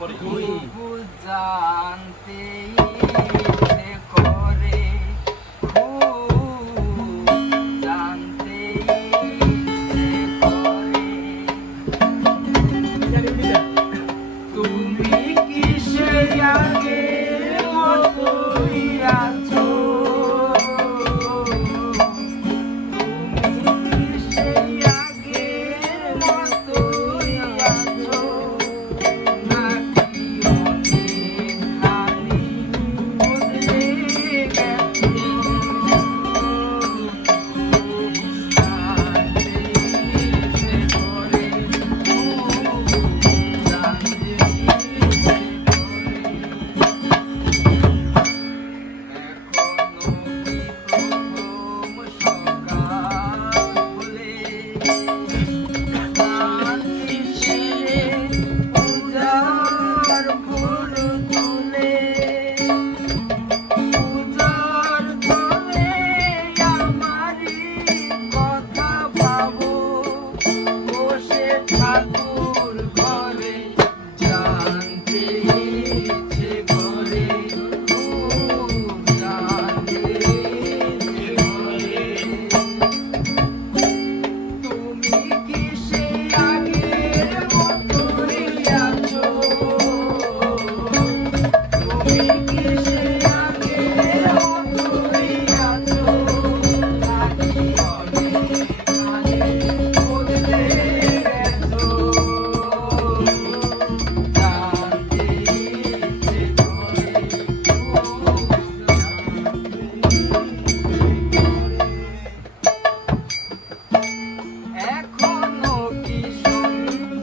পরে জানতে